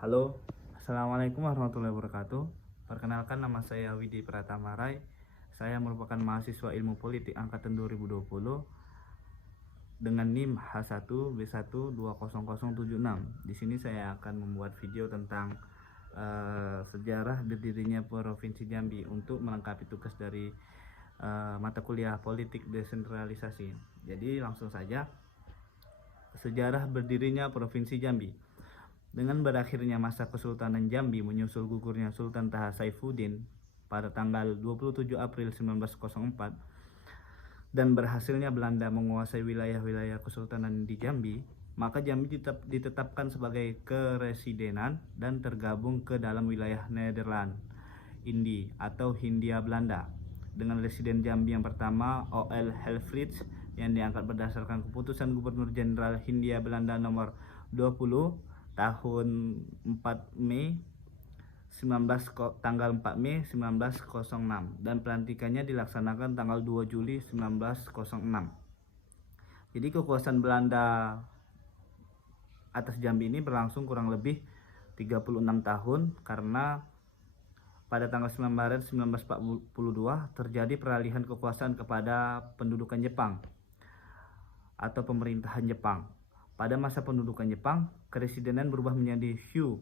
Halo, Assalamualaikum warahmatullahi wabarakatuh. Perkenalkan, nama saya Widi Pratama Rai. Saya merupakan mahasiswa Ilmu Politik angkatan 2020 dengan NIM H1B1200076. Di sini saya akan membuat video tentang sejarah berdirinya Provinsi Jambi untuk melengkapi tugas dari mata kuliah Politik Desentralisasi. Jadi langsung saja, sejarah berdirinya Provinsi Jambi. Dengan berakhirnya masa Kesultanan Jambi menyusul gugurnya Sultan Taha Saifuddin pada tanggal 27 April 1904 dan berhasilnya Belanda menguasai wilayah-wilayah kesultanan di Jambi, maka Jambi ditetapkan sebagai keresidenan dan tergabung ke dalam wilayah Nederland Indi atau Hindia Belanda, dengan residen Jambi yang pertama O.L. Helfrich yang diangkat berdasarkan keputusan Gubernur Jenderal Hindia Belanda nomor 20 tahun 4 Mei 19 tanggal 4 Mei 1906 dan pelantikannya dilaksanakan tanggal 2 Juli 1906. Jadi kekuasaan Belanda atas Jambi ini berlangsung kurang lebih 36 tahun karena pada tanggal 9 Maret 1942 terjadi peralihan kekuasaan kepada pendudukan Jepang atau pemerintahan Jepang. Pada masa pendudukan Jepang, keresidenan berubah menjadi Shu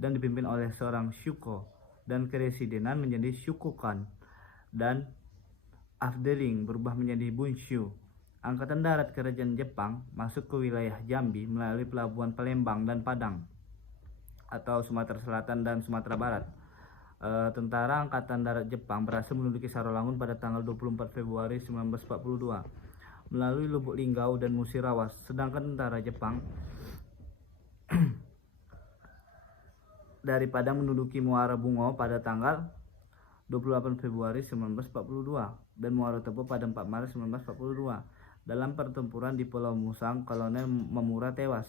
dan dipimpin oleh seorang Shuko, dan keresidenan menjadi Shukokan, dan Afdeling berubah menjadi Bunshu. Angkatan darat kerajaan Jepang masuk ke wilayah Jambi melalui pelabuhan Palembang dan Padang atau Sumatera Selatan dan Sumatera Barat. Tentara Angkatan Darat Jepang berhasil menduduki Sarolangun pada tanggal 24 Februari 1942 melalui Lubuk Linggau dan Musirawas, sedangkan tentara Jepang dari Padang menduduki Muara Bungo pada tanggal 28 Februari 1942 dan Muara Tebo pada 4 Maret 1942. Dalam pertempuran di Pulau Musang, Kolonel Mamura tewas.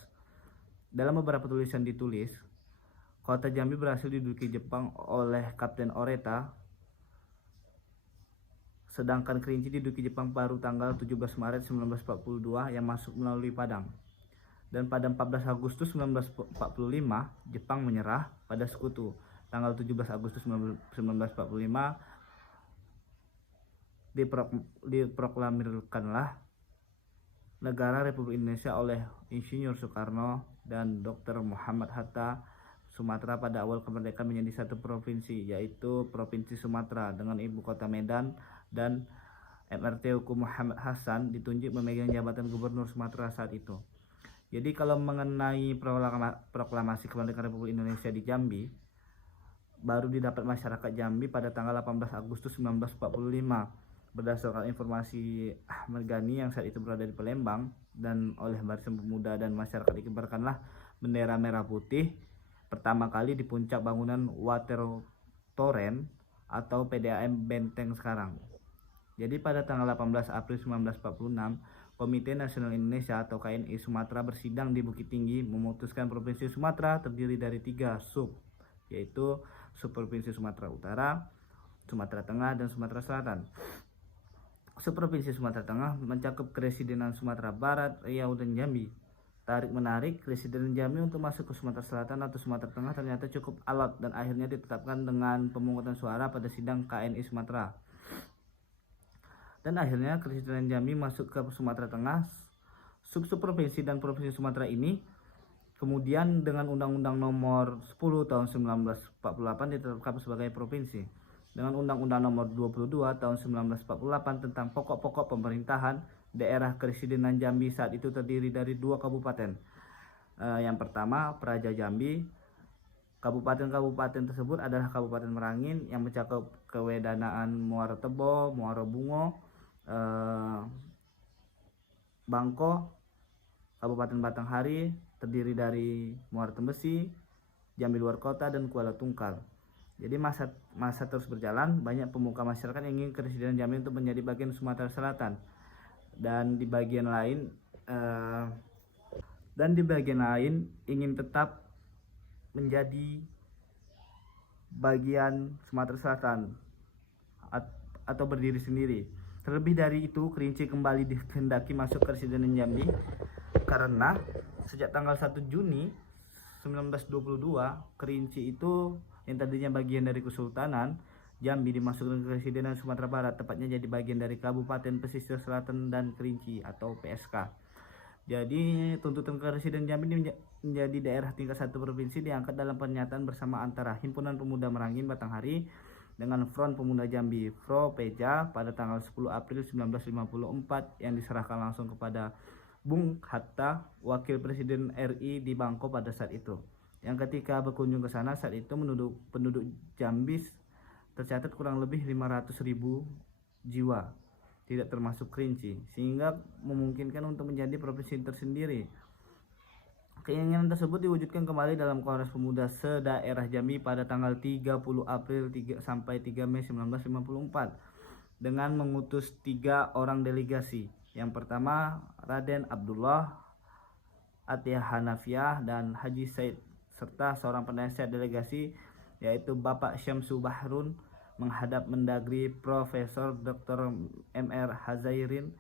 Dalam beberapa tulisan ditulis, kota Jambi berhasil diduduki Jepang oleh Kapten Oreta, sedangkan Kerinci diduduki Jepang baru tanggal 17 Maret 1942 yang masuk melalui Padang. Dan pada 14 Agustus 1945 Jepang menyerah pada Sekutu. Tanggal 17 Agustus 1945 diproklamirkanlah negara Republik Indonesia oleh Insinyur Soekarno dan Dr. Muhammad Hatta. Sumatera pada awal kemerdekaan menjadi satu provinsi, yaitu Provinsi Sumatera dengan ibu kota Medan, dan MRT Hukum Muhammad Hasan ditunjuk memegang jabatan Gubernur Sumatera saat itu. Jadi kalau mengenai proklamasi kemerdekaan Republik Indonesia di Jambi, baru didapat masyarakat Jambi pada tanggal 18 Agustus 1945 berdasarkan informasi Ahmad Ghani yang saat itu berada di Palembang, dan oleh Barisan Pemuda dan masyarakat dikibarkanlah bendera merah putih pertama kali di puncak bangunan Watertoren atau PDAM Benteng sekarang. Jadi pada tanggal 18 April 1946, Komite Nasional Indonesia atau KNI Sumatera bersidang di Bukit Tinggi memutuskan Provinsi Sumatera terdiri dari 3 sub, yaitu Subprovinsi Sumatera Utara, Sumatera Tengah, dan Sumatera Selatan. Subprovinsi Sumatera Tengah mencakup Keresidenan Sumatera Barat, Riau, dan Jambi. Tarik-menarik, Residen Jambi untuk masuk ke Sumatera Selatan atau Sumatera Tengah ternyata cukup alot dan akhirnya ditetapkan dengan pemungutan suara pada sidang KNI Sumatera. Dan akhirnya Residen Jambi masuk ke Sumatera Tengah. Subprovinsi dan Provinsi Sumatera ini kemudian dengan Undang-Undang Nomor 10 Tahun 1948 ditetapkan sebagai provinsi. Dengan Undang-Undang Nomor 22 Tahun 1948 tentang pokok-pokok pemerintahan, daerah Keresidenan Jambi saat itu terdiri dari 2 kabupaten. Yang pertama Praja Jambi. Kabupaten-kabupaten tersebut adalah Kabupaten Merangin yang mencakup kewedanaan Muara Tebo, Muara Bungo, Bangko. Kabupaten Batanghari terdiri dari Muara Tembesi, Jambi Luar Kota, dan Kuala Tungkal. Jadi masa terus berjalan, banyak pemuka masyarakat yang ingin Keresidenan Jambi untuk menjadi bagian Sumatera Selatan. Dan di bagian lain ingin tetap menjadi bagian Sumatera Selatan atau berdiri sendiri. Terlebih dari itu, Kerinci kembali dikehendaki masuk Keresidenan Jambi karena sejak tanggal 1 Juni 1922, Kerinci itu yang tadinya bagian dari Kesultanan Jambi dimasukkan ke Residenan Sumatera Barat, tepatnya jadi bagian dari Kabupaten Pesisir Selatan dan Kerinci atau PSK. Jadi tuntutan ke Residen Jambi menjadi daerah tingkat 1 provinsi diangkat dalam pernyataan bersama antara Himpunan Pemuda Merangin Batanghari dengan Front Pemuda Jambi (FROPEJA) pada tanggal 10 April 1954 yang diserahkan langsung kepada Bung Hatta, Wakil Presiden RI di Bangko pada saat itu. Yang ketika berkunjung ke sana saat itu penduduk Jambi tercatat kurang lebih 500.000 jiwa, tidak termasuk Kerinci, sehingga memungkinkan untuk menjadi provinsi tersendiri. Keinginan tersebut diwujudkan kembali dalam Kongres Pemuda se-Daerah Jambi pada tanggal 30 April sampai 3 Mei 1954 dengan mengutus 3 orang delegasi. Yang pertama Raden Abdullah, Atiyah Hanafiah, dan Haji Said, serta seorang penasihat delegasi yaitu Bapak Syamsu Bahrun menghadap Mendagri Profesor Dr. M.R. Hazairin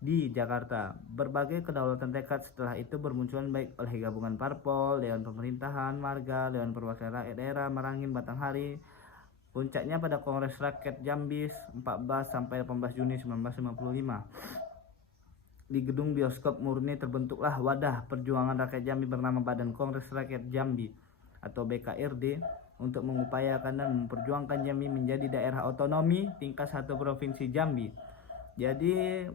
di Jakarta. Berbagai kedaulatan tekad setelah itu bermunculan baik oleh gabungan parpol, Dewan Pemerintahan, Marga, Dewan Perwakilan Rakyat Daerah Merangin Batanghari. Puncaknya pada Kongres Rakyat Jambi 14 sampai 18 Juni 1955. Di gedung bioskop Murni terbentuklah wadah perjuangan rakyat Jambi bernama Badan Kongres Rakyat Jambi atau BKRD untuk mengupayakan dan memperjuangkan Jambi menjadi daerah otonomi tingkat 1 provinsi Jambi. Jadi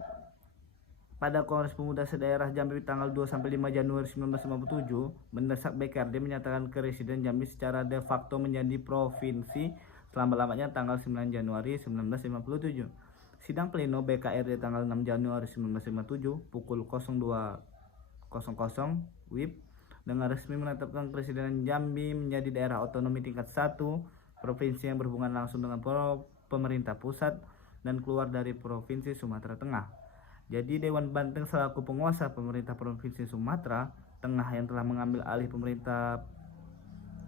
pada Kongres Pemuda se-Daerah Jambi tanggal 2 sampai 5 Januari 1957, mendesak BKRD menyatakan ke Residen Jambi secara de facto menjadi provinsi selama-lamanya tanggal 9 Januari 1957. Sidang pleno BKRD tanggal 6 Januari 1957 pukul 02.00 WIB dengan resmi menetapkan Presiden Jambi menjadi daerah otonomi tingkat 1 provinsi yang berhubungan langsung dengan pemerintah pusat dan keluar dari Provinsi Sumatera Tengah. Jadi Dewan Banteng selaku penguasa pemerintah Provinsi Sumatera Tengah yang telah mengambil alih pemerintah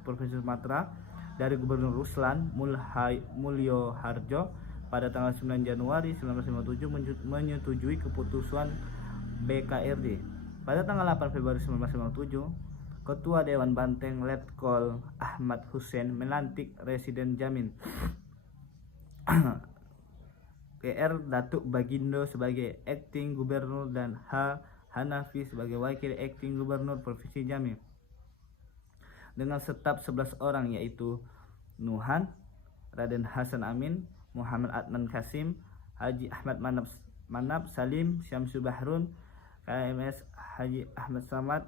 Provinsi Sumatera dari Gubernur Ruslan Mulyo Harjo pada tanggal 9 Januari 1957 menyetujui keputusan BKRD. Pada tanggal 8 Februari 1957, Ketua Dewan Banteng Letkol Ahmad Hussein melantik Residen Jamin PR Datuk Bagindo sebagai Acting Gubernur dan H. Hanafi sebagai Wakil Acting Gubernur Provinsi Jambi dengan staf 11 orang yaitu Nuhan, Raden Hasan Amin, Muhammad Adnan Kasim, Haji Ahmad Manap Salim, Syamsu Bahrun, KMS Haji Ahmad Samad,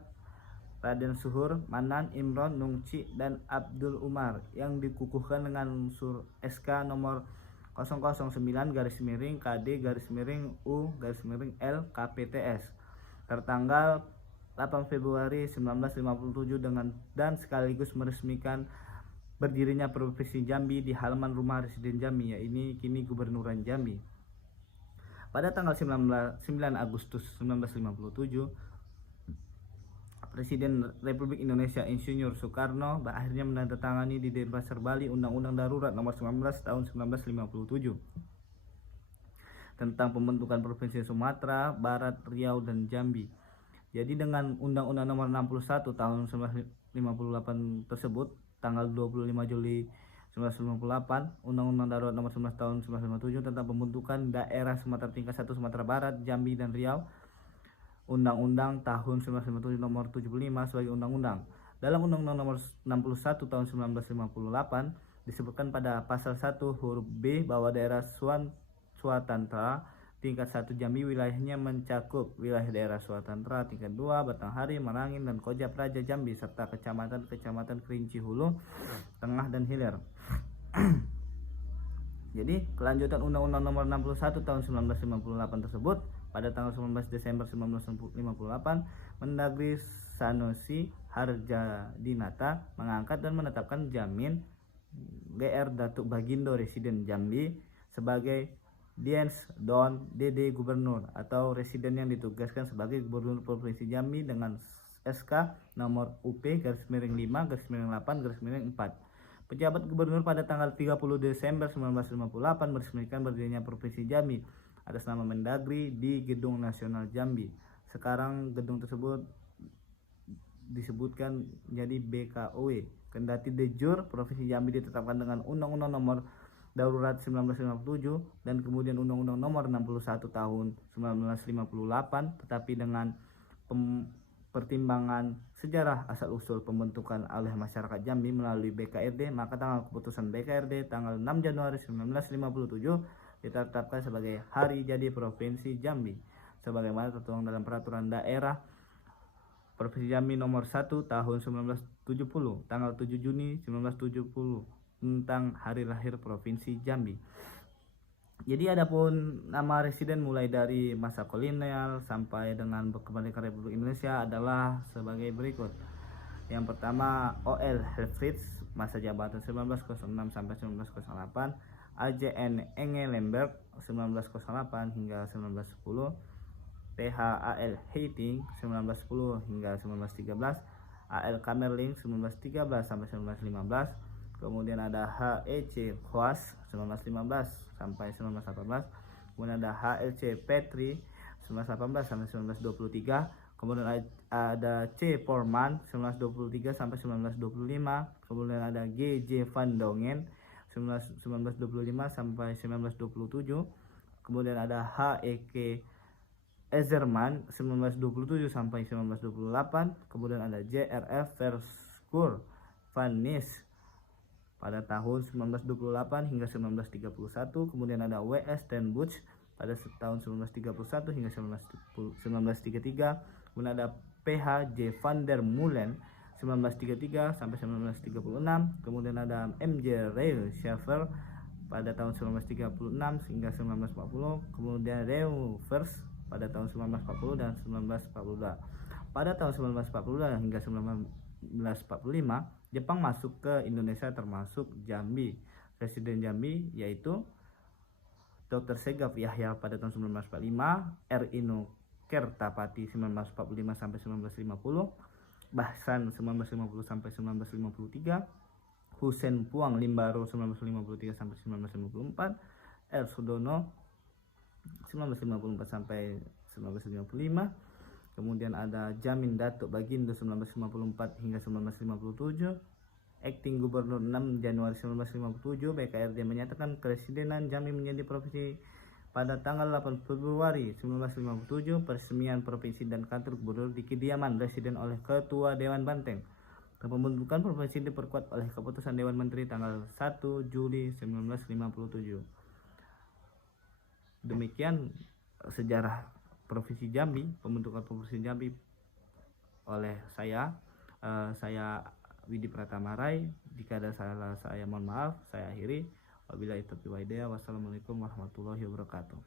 Raden Suhur, Manan, Imron, Nungci, dan Abdul Umar yang dikukuhkan dengan unsur SK nomor 009-KD-U-L KPTS tertanggal 8 Februari 1957 dan sekaligus meresmikan berdirinya Provinsi Jambi di halaman rumah Residen Jambi, yaitu kini Gubernuran Jambi. Pada tanggal 9 Agustus 1957, Presiden Republik Indonesia Insinyur Soekarno akhirnya menandatangani di Denpasar, Bali Undang-Undang Darurat Nomor 19 Tahun 1957 tentang pembentukan Provinsi Sumatera Barat, Riau, dan Jambi. Jadi dengan Undang-Undang Nomor 61 Tahun 1958 tersebut, tanggal 25 Juli 1958, Undang-Undang Darurat Nomor 19 Tahun 1957 tentang pembentukan daerah Sumatera tingkat 1 Sumatera Barat, Jambi, dan Riau, Undang-Undang Tahun 1957 Nomor 75 sebagai undang-undang. Dalam Undang-Undang Nomor 61 Tahun 1958 disebutkan pada pasal 1 huruf B bahwa daerah Swatantra tingkat 1 Jambi wilayahnya mencakup wilayah daerah Swatantra tingkat 2 Batanghari, Merangin, dan Kojab Raja Jambi serta kecamatan-kecamatan Kerinci Hulu, Tengah, dan Hilir. Jadi kelanjutan Undang-Undang Nomor 61 Tahun 1958 tersebut pada tanggal 19 Desember 1958, Mendagri Sanusi Harjadinata mengangkat dan menetapkan Jamin Gr. Datuk Bagindo Residen Jambi sebagai Diens Don DD Gubernur atau residen yang ditugaskan sebagai Gubernur Provinsi Jambi dengan SK nomor UP-5-8-4. Pejabat Gubernur pada tanggal 30 Desember 1958 meresmikan berdirinya Provinsi Jambi atas nama Mendagri di Gedung Nasional Jambi. Sekarang gedung tersebut disebutkan jadi BKOW. Kendati de jure Provinsi Jambi ditetapkan dengan Undang-Undang Nomor Darurat 1957 dan kemudian Undang-Undang Nomor 61 Tahun 1958, tetapi dengan pertimbangan sejarah asal-usul pembentukan oleh masyarakat Jambi melalui BKRD, maka tanggal keputusan BKRD tanggal 6 Januari 1957 ditetapkan sebagai Hari Jadi Provinsi Jambi, sebagaimana tertuang dalam Peraturan Daerah Provinsi Jambi Nomor 1 Tahun 1970 tanggal 7 Juni 1970 tentang hari lahir Provinsi Jambi. Jadi adapun nama residen mulai dari masa kolonial sampai dengan kemerdekaan Republik Indonesia adalah sebagai berikut. Yang pertama, O.L. Helfrich, masa jabatan 1906 sampai 1908, A.J.N. Engelberg 1908 hingga 1910, P.H.A.L. Hating 1910 hingga 1913, A.L. Kamerling 1913 sampai 1915. Kemudian ada H.E.C. Khoas 1915 sampai 1918. Kemudian ada H.L.C. Petri 1918 sampai 1923. Kemudian ada C. Porman 1923 sampai 1925. Kemudian ada G.J. Van Dongen 1925 sampai 1927. Kemudian ada H.E.K. Ezerman 1927 sampai 1928. Kemudian ada J.R.F. Verschoor van Nis pada tahun 1928 hingga 1931. Kemudian ada W.S. ten Bosch pada tahun 1931 hingga 1933. Kemudian ada P.H.J. van der Meulen 1933 sampai 1936. Kemudian ada M.J. Rail Schaeffer pada tahun 1936 hingga 1940. Kemudian Reu Vers pada tahun 1940 dan 1942. Pada tahun 1942 hingga 1945, Jepang masuk ke Indonesia termasuk Jambi. Presiden Jambi yaitu Dr. Segaf Yahya pada tahun 1945, R. Ino Kertapati 1945 sampai 1950, Bahsan 1950 sampai 1953, Husein Puang Limbaro 1953 sampai 1954, R. Sudono 1954 sampai 1955. Kemudian ada Jamin Datuk Bagindo 1954 hingga 1957. Akting Gubernur 6 Januari 1957. BKRD menyatakan Kepresidenan Jambi menjadi provinsi pada tanggal 8 Februari 1957. Peresmian provinsi dan kantor gubernur di kediaman residen oleh Ketua Dewan Banteng. Pembentukan provinsi diperkuat oleh keputusan Dewan Menteri tanggal 1 Juli 1957. Demikian sejarah Provinsi Jambi, pembentukan Provinsi Jambi oleh saya Widi Pratama Rai. Jika ada salah saya mohon maaf, saya akhiri. Wabillahi taufiq wal hidayah. Wassalamualaikum warahmatullahi wabarakatuh.